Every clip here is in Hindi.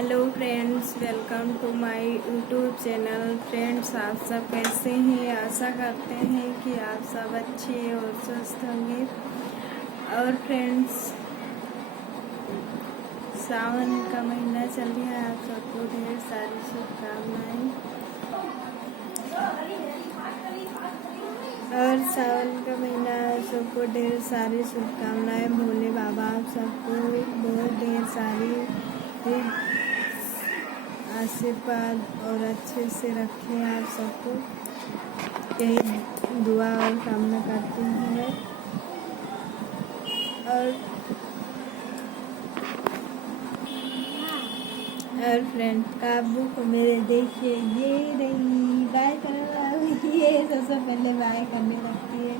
Hello friends, welcome to my YouTube channel. Friends, आप सब कैसे हैं? आशा करते हैं कि आप सब अच्छे और स्वस्थ होंगे। और फ्रेंड्स, सावन का महीना चल रहा है, आप सबको ढेर सारी शुभकामनाएं। और सावन का महीना सबको ढेर सारी शुभकामनाएं। भोले बाबा आप सबको बहुत ढेर सारी आशीर्वाद और अच्छे से रखें। आप सबको यही दुआ और कामना करती हूँ मैं। और फ्रेंड, काबू को मेरे देखिए, ये रही बाय करना। ये सबसे पहले बाय करने लगती है।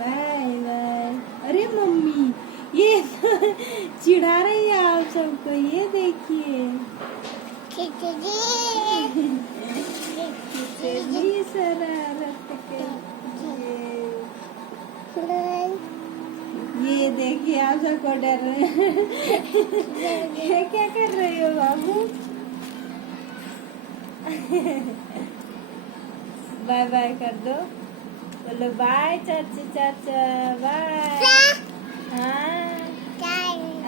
Bye bye. अरे मम्मी, ये चिढ़ा रही है आप सबको, ये देखिए। शरारत ये देखिए, आप सबको डर रहे हैं। क्या कर रहे हो बाबू? बाय बाय कर दो, बोलो बाय चाची चाचा, बाय। हाँ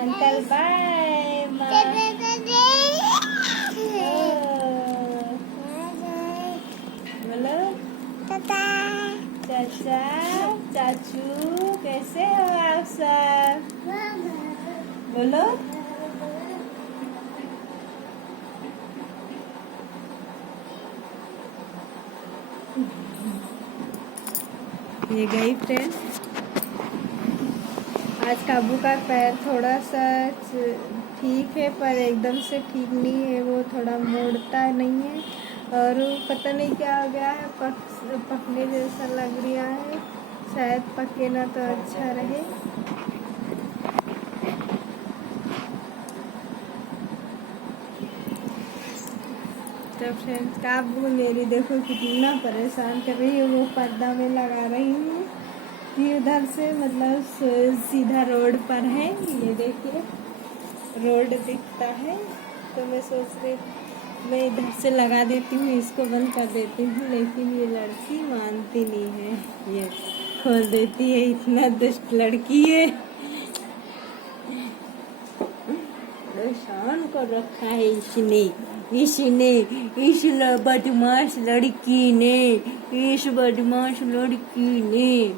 अंकल, बाय माँ। बोलो चाचा चाचू, कैसे हो आप सब? बोलो। ये गई फ्रेंड। आज काबू का पैर थोड़ा सा ठीक है, पर एकदम से ठीक नहीं है। वो थोड़ा मोड़ता नहीं है और पता नहीं क्या हो गया है। पकने जैसा लग रहा है। शायद पके ना तो अच्छा रहे। तो फ्रेंड्स, काबू मेरी देखो कितना परेशान कर रही है। वो पर्दा में लगा रही हूँ कि उधर से मतलब सीधा रोड पर है। ये देखिए, रोड दिखता है। तो मैं सोच रही मैं इधर से लगा देती हूँ, इसको बंद कर देती हूँ। लेकिन ये लड़की मानती नहीं है, ये खोल देती है। इतना दुष्ट लड़की है, परेशान कर रखा है इसने इस बदमाश लड़की ने, इस बदमाश लड़की ने।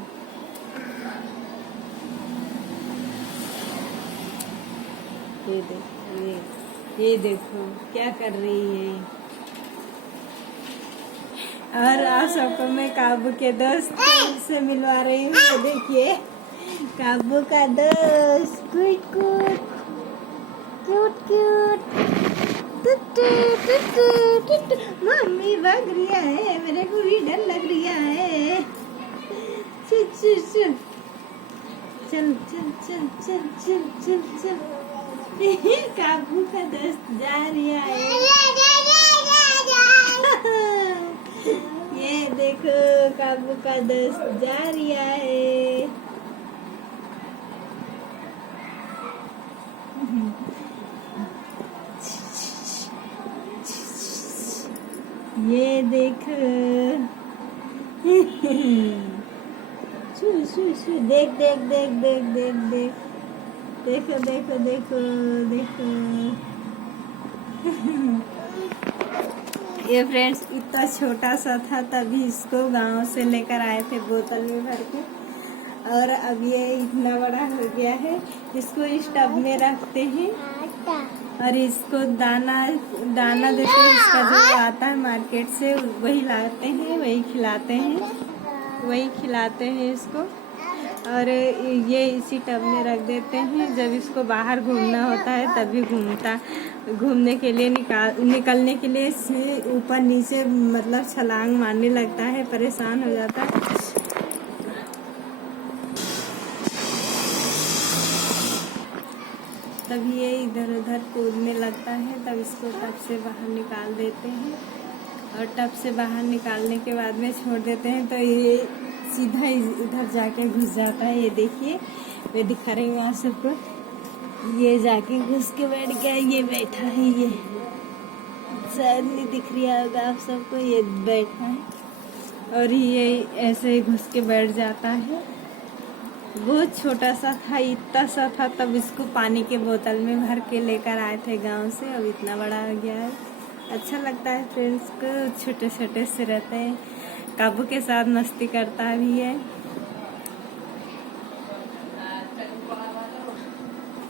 ये देखो क्या कर रही है। और आप सबको मैं काबू के दोस्त से मिलवा रही हूँ। तो देखिए, काबू का दोस्त क्यूट मम्मी भाग रही है, मेरे को भी डर लग रहा है। चल चल चल चल चल चल चल चल चल चल। काबू का दोस्त जा रहा है। ये देखो, काबू का दोस्त जा रहा है। ये देखो। देख देख देख देख देख देख देखो देखो देखो देखो। ये फ्रेंड्स, इतना छोटा सा था तभी इसको गांव से लेकर आए थे बोतल में भर के। और अब ये इतना बड़ा हो गया है। इसको इस टब में रखते हैं और इसको दाना देते हैं। इसका जो आता है मार्केट से, वही लाते हैं, वही खिलाते हैं इसको। और ये इसी टब में रख देते हैं। जब इसको बाहर घूमना होता है तभी घूमने के लिए निकलने के लिए ऊपर नीचे मतलब छलांग मारने लगता है, परेशान हो जाता है। तब ये इधर उधर कूदने लगता है। तब इसको टब से बाहर निकाल देते हैं और टब से बाहर निकालने के बाद में छोड़ देते हैं। तो ये सीधा इधर जाके घुस जाता है। ये देखिए, मैं दिखा रही हूँ आप सबको। ये जाके घुस के बैठ गया, ये बैठा है, ये शायद नहीं दिख रहा होगा आप सबको, ये बैठा है और ये ऐसे ही घुस के बैठ जाता है। बहुत छोटा सा था, इतना सा था, तब इसको पानी के बोतल में भर के लेकर आए थे गांव से, अब इतना बड़ा हो गया है। अच्छा लगता है फ्रेंड्स को, छोटे छोटे से रहते हैं, काबू के साथ मस्ती करता भी है।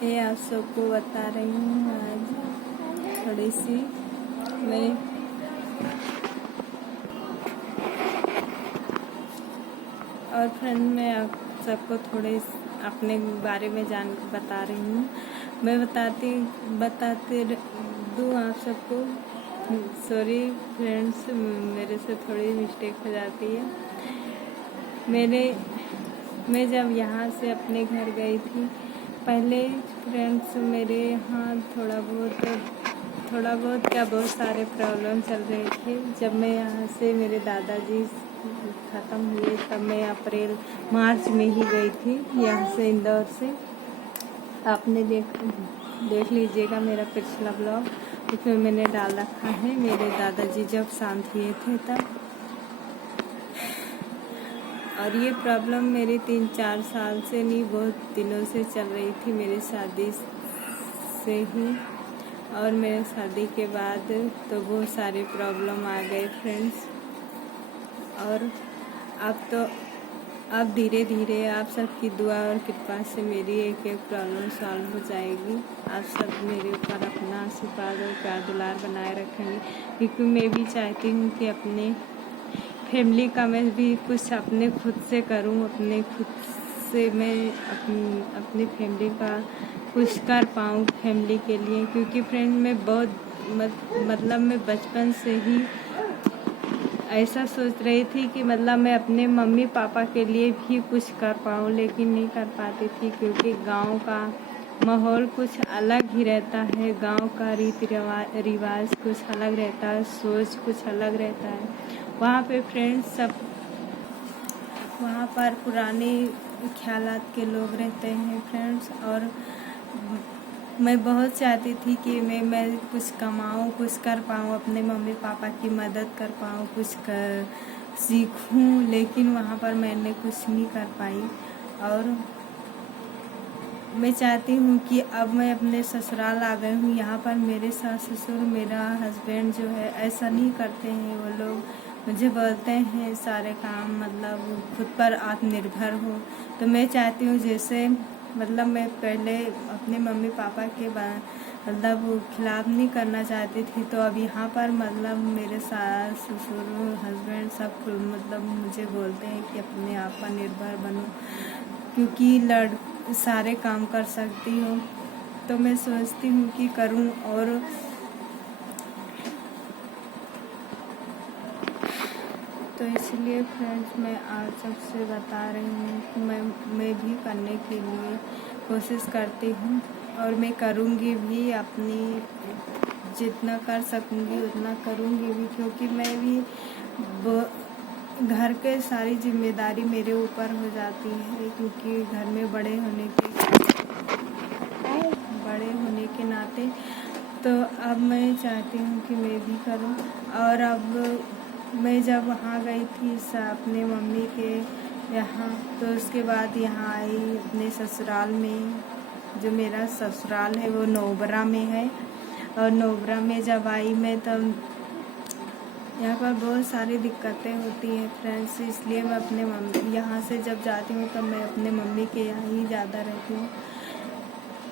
ये आप सबको बता रही हूँ आज थोड़ी सी मैं और फ्रेंड मैं आप सबको थोड़े अपने बारे में बता रही हूँ। मैं बताते दूँ आप सबको। सॉरी फ्रेंड्स, मेरे से थोड़ी मिस्टेक हो जाती है। मैं जब यहाँ से अपने घर गई थी पहले फ्रेंड्स, मेरे यहाँ थोड़ा बहुत क्या बहुत सारे प्रॉब्लम चल रहे थे। जब मैं यहाँ से मेरे दादाजी ख़त्म हुए तब मैं मार्च में ही गई थी यहाँ से, इंदौर से। आपने देख लीजिएगा मेरा पिछला ब्लॉग, उसमें मैंने डाल रखा है मेरे दादाजी जब शांत हुए थे तब। और ये प्रॉब्लम मेरी 3-4 साल से नहीं, बहुत दिनों से चल रही थी, मेरी शादी से ही। और मेरे शादी के बाद तो बहुत सारे प्रॉब्लम आ गए फ्रेंड्स। और अब धीरे धीरे आप सबकी दुआ और कृपा से मेरी एक प्रॉब्लम सॉल्व हो जाएगी। आप सब मेरे ऊपर अपना आशीर्वाद और प्यार दुलार बनाए रखेंगे, क्योंकि मैं भी चाहती हूँ कि अपने फैमिली का मैं भी कुछ अपने खुद से करूं, अपने खुद से मैं अपनी फैमिली का कुछ कर पाऊं फैमिली के लिए। क्योंकि फ्रेंड मैं बहुत मतलब मैं बचपन से ही ऐसा सोच रही थी कि मतलब मैं अपने मम्मी पापा के लिए भी कुछ कर पाऊं, लेकिन नहीं कर पाती थी, क्योंकि गांव का माहौल कुछ अलग ही रहता है, गांव का रीति रिवाज कुछ अलग रहता है, सोच कुछ अलग रहता है। वहाँ पे फ्रेंड्स सब वहाँ पर पुराने ख्यालात के लोग रहते हैं फ्रेंड्स। और मैं बहुत चाहती थी कि मैं कुछ कमाऊँ, कुछ कर पाऊँ, अपने मम्मी पापा की मदद कर पाऊँ, कुछ सीखूँ, लेकिन वहाँ पर मैंने कुछ नहीं कर पाई। और मैं चाहती हूँ कि अब मैं अपने ससुराल आ गई हूँ, यहाँ पर मेरे सास ससुर मेरा हस्बैंड जो है ऐसा नहीं करते हैं। वो लोग मुझे बोलते हैं सारे काम मतलब खुद पर आत्मनिर्भर हो। तो मैं चाहती हूँ जैसे मतलब मैं पहले अपने मम्मी पापा के मतलब खिलाफ नहीं करना चाहती थी, तो अब यहाँ पर मतलब मेरे सास ससुर हस्बैंड सब मतलब मुझे बोलते हैं कि अपने आप पर निर्भर बनो, क्योंकि सारे काम कर सकती हो। तो मैं सोचती हूँ कि करूँ। और तो इसलिए फ्रेंड्स मैं आप सबसे बता रही हूँ कि मैं भी करने के लिए कोशिश करती हूँ, और मैं करूँगी भी, अपनी जितना कर सकूँगी उतना करूँगी भी, क्योंकि मैं भी घर के सारी जिम्मेदारी मेरे ऊपर हो जाती है, क्योंकि घर में बड़े होने के नाते। तो अब मैं चाहती हूँ कि मैं भी करूँ। और अब मैं जब वहाँ गई थी अपने मम्मी के यहाँ, तो उसके बाद यहाँ आई अपने ससुराल में। जो मेरा ससुराल है वो नोबरा में है, और नोबरा में जब आई मैं तब यहाँ पर बहुत सारी दिक्कतें होती हैं फ्रेंड्स, इसलिए मैं अपने मम्मी यहाँ से जब जाती हूँ तब मैं अपने मम्मी के यहाँ ही ज़्यादा रहती हूँ।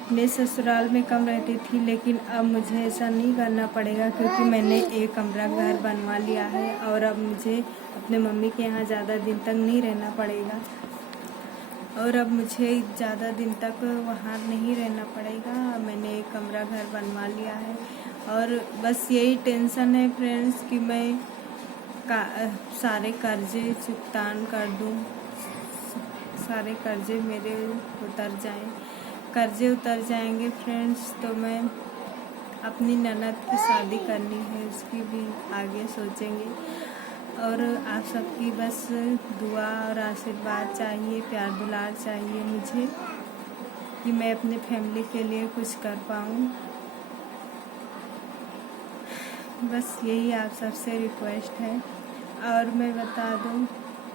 मैं ससुराल में कम रहती थी, लेकिन अब मुझे ऐसा नहीं करना पड़ेगा, क्योंकि मैंने एक कमरा घर बनवा लिया है, और अब मुझे अपने मम्मी के यहाँ ज़्यादा दिन तक नहीं रहना पड़ेगा, और अब मुझे ज़्यादा दिन तक वहाँ नहीं रहना पड़ेगा। मैंने एक कमरा घर बनवा लिया है, और बस यही टेंशन है फ्रेंड्स कि मैं सारे कर्जे चुकतान कर दूँ, सारे कर्जे मेरे कर्जे उतर जाएंगे फ्रेंड्स। तो मैं अपनी ननद की शादी करनी है, उसकी भी आगे सोचेंगे। और आप सबकी बस दुआ और आशीर्वाद चाहिए, प्यार दुलार चाहिए मुझे। कि मैं अपनी फैमिली के लिए कुछ कर पाऊँ। बस यही आप सबसे रिक्वेस्ट है। और मैं बता दूँ,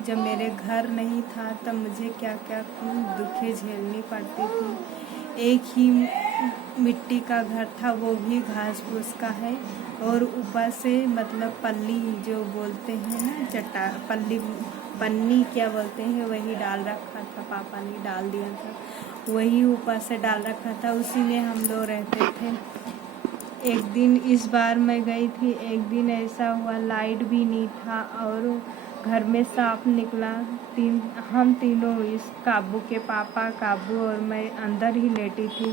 जब मेरे घर नहीं था तब मुझे क्या क्या दुखें झेलनी पड़ती थी। एक ही मिट्टी का घर था, वो भी घास फूस का है, और ऊपर से मतलब पल्ली जो बोलते हैं ना, पन्नी क्या बोलते हैं, वही डाल रखा था, पापा ने डाल दिया था, वही ऊपर से डाल रखा था, उसी में हम लोग रहते थे। एक दिन इस बार मैं गई थी, एक दिन ऐसा हुआ लाइट भी नहीं था और घर में सांप निकला। हम तीनों, इस काबू के पापा, काबू और मैं अंदर ही लेटी थी,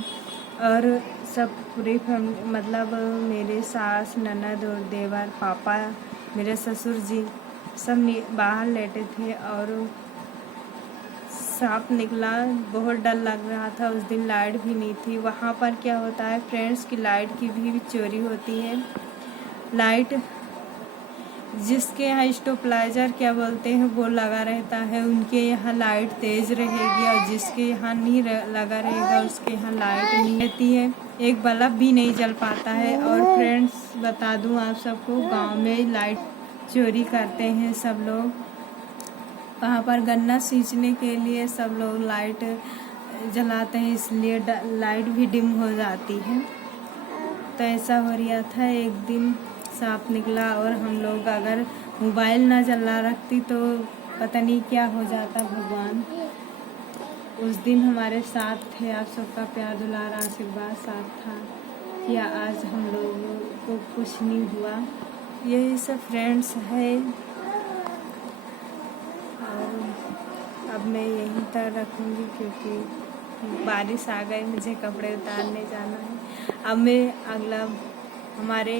और सब पूरी फैमिली मतलब मेरे सास, ननद और देवर, पापा, मेरे ससुर जी सब बाहर लेटे थे और सांप निकला। बहुत डर लग रहा था। उस दिन लाइट भी नहीं थी। वहाँ पर क्या होता है फ्रेंड्स की लाइट की भी चोरी होती है। लाइट जिसके यहाँ स्टेबलाइजर क्या बोलते हैं वो लगा रहता है, उनके यहाँ लाइट तेज़ रहेगी, और जिसके यहाँ नहीं लगा रहेगा उसके यहाँ लाइट नहीं रहती है, एक बल्ब भी नहीं जल पाता है। और फ्रेंड्स बता दूं आप सबको, गांव में लाइट चोरी करते हैं सब लोग। वहाँ पर गन्ना सींचने के लिए सब लोग लाइट जलाते हैं, इसलिए लाइट भी डिम हो जाती है। तो ऐसा हो रहा था, एक दिन सांप निकला और हम लोग अगर मोबाइल ना जला रखती तो पता नहीं क्या हो जाता। भगवान उस दिन हमारे साथ थे। आप सबका प्यार दुलार आशीर्वाद साथ था कि आज हम लोगों को कुछ नहीं हुआ। यही सब फ्रेंड्स है, और अब मैं यहीं तक रखूँगी क्योंकि बारिश आ गई, मुझे कपड़े उतारने जाना है। अब मैं अगला हमारे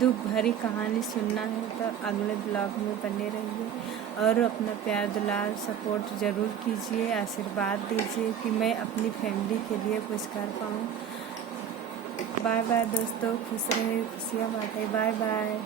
दुख भरी कहानी सुनना है तो अगले ब्लॉग में बने रहिए, और अपना प्यार दुलार सपोर्ट ज़रूर कीजिए, आशीर्वाद दीजिए कि मैं अपनी फैमिली के लिए कुछ कर पाऊँ। बाय बाय दोस्तों, खुश रहे, खुशियाँ बांटे। Bye bye.